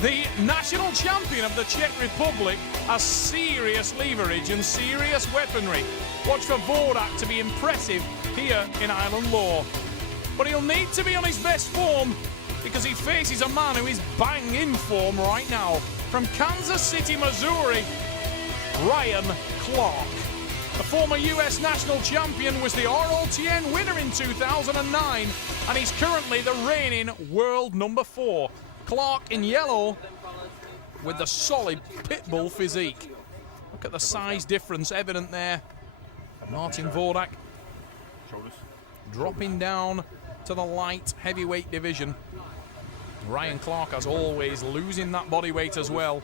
The national champion of the Czech Republic has serious leverage and serious weaponry. Watch for Vodak to be impressive here in Island Law. But he'll need to be on his best form because he faces a man who is bang in form right now. From Kansas City, Missouri, Ryan Clark. The former US national champion was the ROTN winner in 2009 and he's currently the reigning world number 4. Clark in yellow with the solid pitbull physique. Look at the size difference evident there. Martin Vodak dropping down to the light heavyweight division. Ryan Clark, as always, losing that body weight as well.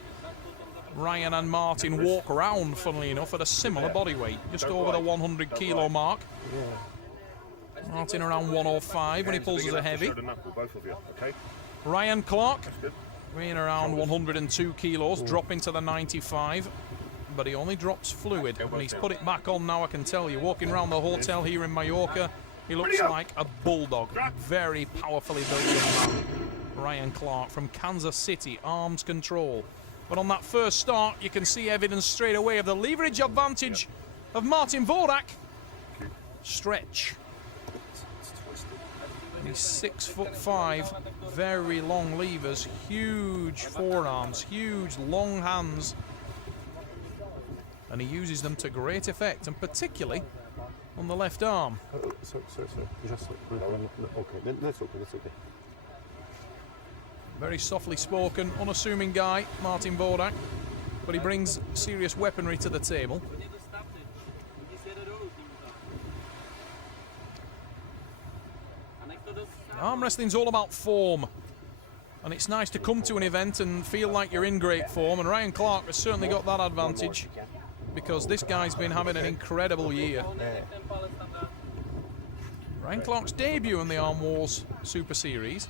Ryan and Martin walk around, funnily enough, at a similar body weight, just over the 100 kilo mark. Martin around 105 when he pulls as a heavy. Ryan Clark weighing around 102 kilos, dropping to the 95, but he only drops fluid. When he's put it back on now, I can tell you, walking around the hotel here in Mallorca, he looks like a bulldog. Very powerfully built young man. Ryan Clark from Kansas City, arms control. But on that first start, you can see evidence straight away of the leverage advantage of Martin Vodak. Stretch. And he's 6'5", very long levers, huge forearms, huge long hands. And he uses them to great effect, and particularly on the left arm. Sorry. Just okay. That's okay. Very softly spoken, unassuming guy, Martin Vodak, but he brings serious weaponry to the table. Arm wrestling's all about form, and it's nice to come to an event and feel like you're in great form, and Ryan Clark has certainly got that advantage because this guy's been having an incredible year. Ryan Clark's debut in the Arm Wars Super Series.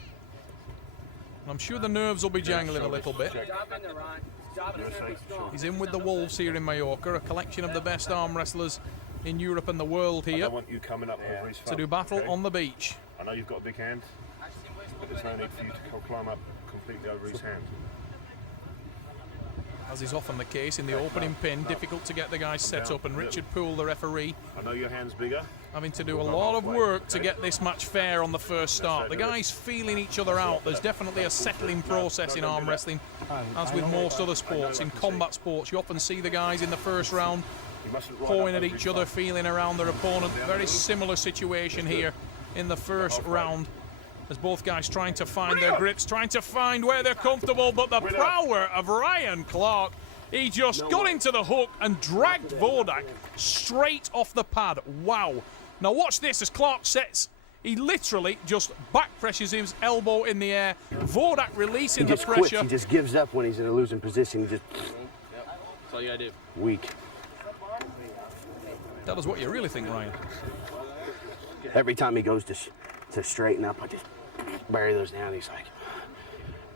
I'm sure the nerves will be jangling a little bit. He's in with the Wolves here in Mallorca, a collection of the best arm wrestlers in Europe and the world here, to do battle on the beach. I know you've got a big hand, but there's no need for you to climb up completely over his hand. As is often the case in the opening pin, difficult to get the guys set up, and Richard Poole, the referee, I know your hand's bigger, having to do a lot of work to get this match fair on the first start. The guys feeling each other out. There's definitely a settling process in arm wrestling, as with most other sports. In combat sports, you often see the guys in the first round pawing at each other, feeling around their opponent. Very similar situation here in the first round, as both guys trying to find their grips, trying to find where they're comfortable, but the power of Ryan Clark, he just got into the hook and dragged Vodak straight off the pad. Wow. Now watch this as Clark sets. He literally just back pressures his elbow in the air. Vodak releasing the pressure. Quits. He just gives up when he's in a losing position. He just... That's all you gotta do. Weak. Tell us what you really think, Ryan. Every time he goes to straighten up, I just bury those down. He's like,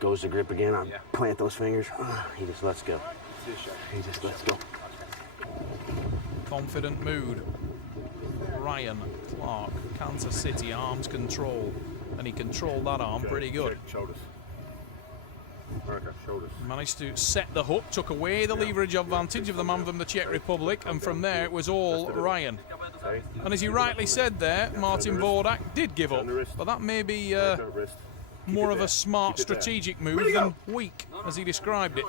goes to grip again. I plant those fingers. He just lets go. He just lets go. Confident mood. Ryan Clark, Kansas City, arms control. And he controlled that arm pretty good. Shoulders. Shoulders. Managed to set the hook, took away the leverage advantage of the man from the Czech Republic, and from there it was all Ryan. And as you rightly said there, Martin Vodak did give up, but that may be more of a smart strategic move than weak, as he described it.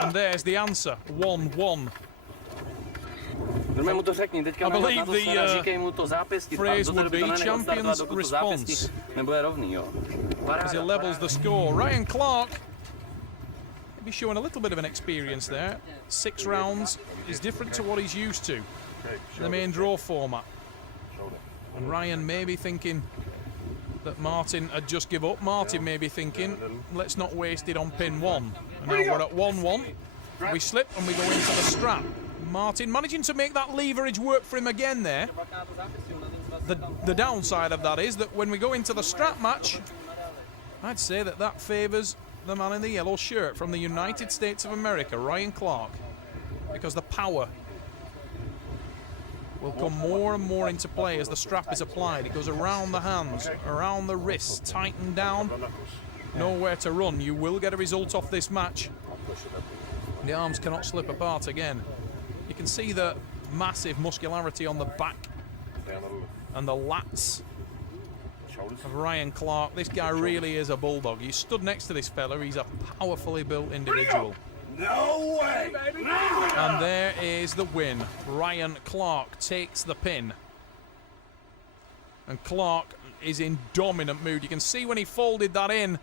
And there's the answer, 1-1. I believe the phrase would be champion's response, as he levels the score. Ryan Clark maybe showing a little bit of an experience there. 6 rounds is different to what he's used to in the main draw format. And Ryan may be thinking that Martin had just give up. Martin may be thinking, let's not waste it on pin 1. And now we're at 1-1. We slip and we go into the strap. Martin managing to make that leverage work for him again there. The downside of that is that when we go into the strap match, I'd say that that favours the man in the yellow shirt from the United States of America, Ryan Clark, because the power will come more and more into play as the strap is applied. It goes around the hands, around the wrists, tightened down, nowhere to run. You will get a result off this match. The arms cannot slip apart again. You can see the massive muscularity on the back and the lats of Ryan Clark. This guy really is a bulldog. He stood next to this fella. He's a powerfully built individual. No way! And there is the win. Ryan Clark takes the pin. And Clark is in dominant mood. You can see when he folded that in,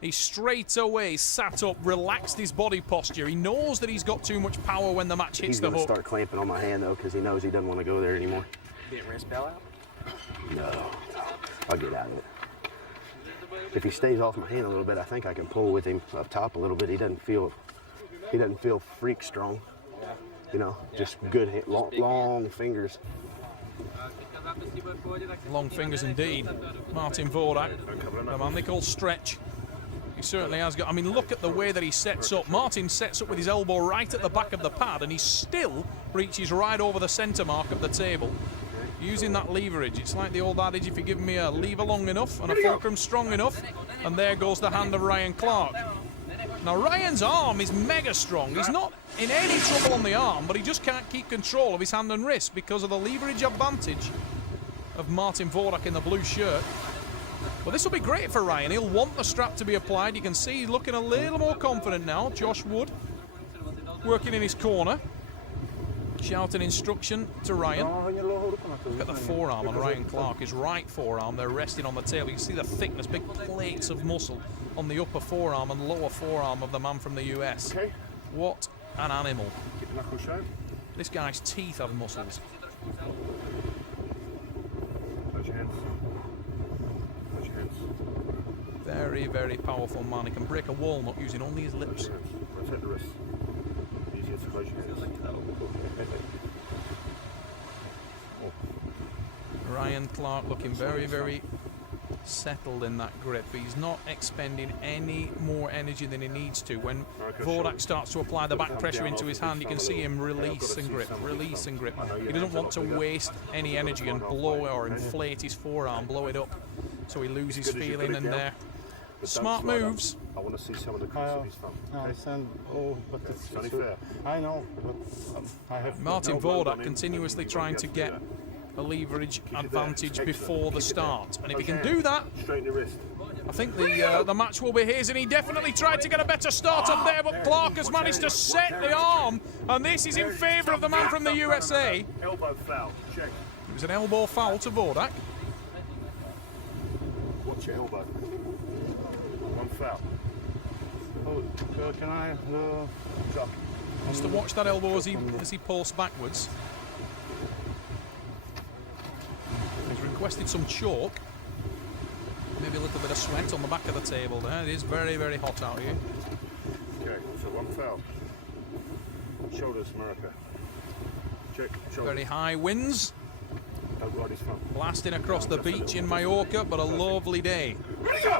he straight away sat up, relaxed his body posture. He knows that he's got too much power when the match hits the hook. He's going to start clamping on my hand, though, because he knows he doesn't want to go there anymore. Didn't wrist bell out? No, I'll get out of it. If he stays off my hand a little bit, I think I can pull with him up top a little bit. He doesn't feel freak strong. You know, just good hit, long fingers. Long fingers indeed. Martin Vodak, the man they call Stretch. He certainly has got, I mean, look at the way that he sets up. Martin sets up with his elbow right at the back of the pad, and he still reaches right over the centre mark of the table. Using that leverage. It's like the old adage, if you give me a lever long enough and a fulcrum strong enough, and there goes the hand of Ryan Clark. Now, Ryan's arm is mega strong. He's not in any trouble on the arm, but he just can't keep control of his hand and wrist because of the leverage advantage of Martin Vodak in the blue shirt. Well, this will be great for Ryan. He'll want the strap to be applied. You can see he's looking a little more confident now. Josh Wood working in his corner, shouting instruction to Ryan. Look at the forearm on Ryan Clark, his right forearm. They're resting on the table. You can see the thickness, big plates of muscle on the upper forearm and lower forearm of the man from the US. Okay. What an animal. Keep the knuckles showing. This guy's teeth have muscles. Close your hands. Close your hands. Very, very powerful man. He can break a walnut using only his lips. Rotate the wrist. Easier to close your hands. Ryan Clark looking very, very settled in that grip. He's not expending any more energy than he needs to. When Vodak starts to apply the back pressure into his hand, you can see him release and grip, release and grip. He doesn't want to waste any energy and blow or inflate his forearm, blow it up, so he loses feeling. And there, smart moves. I want to see some of the cuts of his thumb. I understand. Oh, but It's only fair. I know, but I have. Martin Vodak continuously trying to get a leverage advantage before the start, and if he can do that, Straighten your wrist. I think the match will be his. And he definitely tried to get a better start up there, but Clark has managed to set the arm, and this is in favour of the man from the USA. Elbow foul. Check. It was an elbow foul to Vodak. Watch your elbow. One foul. Oh, can I? Drop. Just to watch that elbow as he pulsed backwards. He's requested some chalk. Maybe a little bit of sweat on the back of the table there. It is very, very hot out here. Okay, so one foul. Shoulders, America. Check. Shoulders. Very high winds Don't ride his front. blasting across the beach in Mallorca, but a lovely day.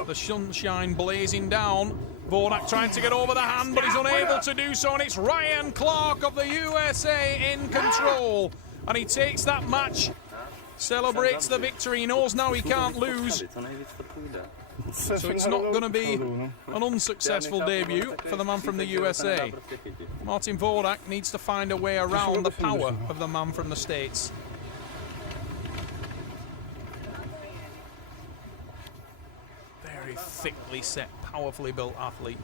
The sunshine blazing down. Vodak trying to get over the hand, but he's unable to do so, and it's Ryan Clark of the USA in control. And he takes that match, celebrates the victory. He knows now he can't lose. So it's not going to be an unsuccessful debut for the man from the USA. Martin Vodak needs to find a way around the power of the man from the States. Very thickly set, powerfully built athlete.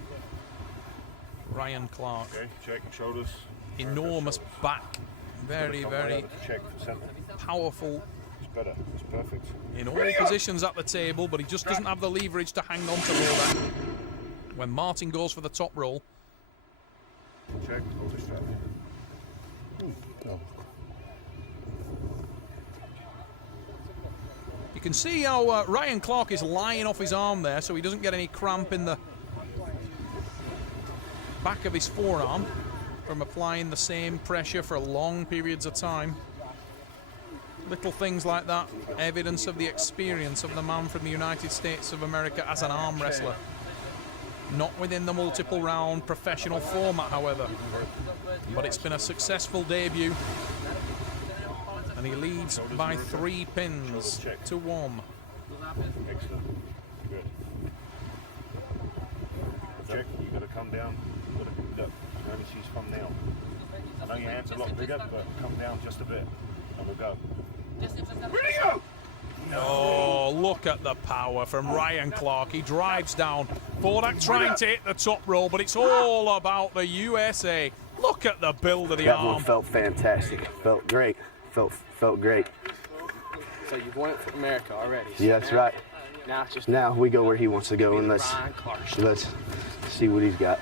Ryan Clark. Okay, check. Shoulders. Enormous back. Very, very Check for center. powerful It's better. It's perfect. in all positions at the table, but he just doesn't have the leverage to hang on to Vodak. When Martin goes for the top roll, Check. Hold the strap. you can see how Ryan Clark is lying off his arm there, so he doesn't get any cramp in the back of his forearm from applying the same pressure for long periods of time. Little things like that, evidence of the experience of the man from the United States of America as an arm wrestler. Not within the multiple round professional format, however. But it's been a successful debut. And he leads by 3 pins to 1. Excellent. Good. come down. Look, I can only see his thumbnail. I know your hand's a lot bigger, but come down just a bit, and we'll go. Ready, go! Oh, look at the power from Ryan Clark. He drives down. Vodak trying to hit the top roll, but it's all about the USA. Look at the build of the That arm. one felt fantastic. Felt great. Felt great. So you've won it for America already. So Yeah, that's right. Now it's just Now we go where he wants to go, and let's see what he's got.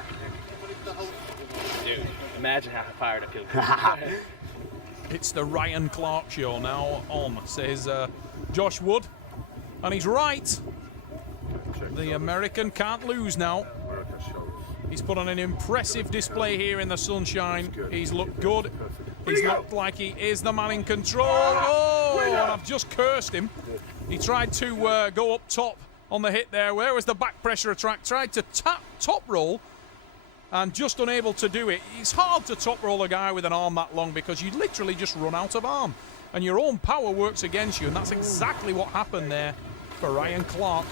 dude. Imagine how fired up he'll be. It's the Ryan Clark show now on, says Josh Wood. And he's right. The American can't lose now. America shows. He's put on an impressive display here in the sunshine. He's looked good. He's looked like he is the man in control. Oh, and I've just cursed him. He tried to go up top on the hit there. Where was the back pressure attack? Tried to tap top roll and just unable to do it. It's hard to top roll a guy with an arm that long because you literally just run out of arm. And your own power works against you, and that's exactly what happened there for Ryan Clark.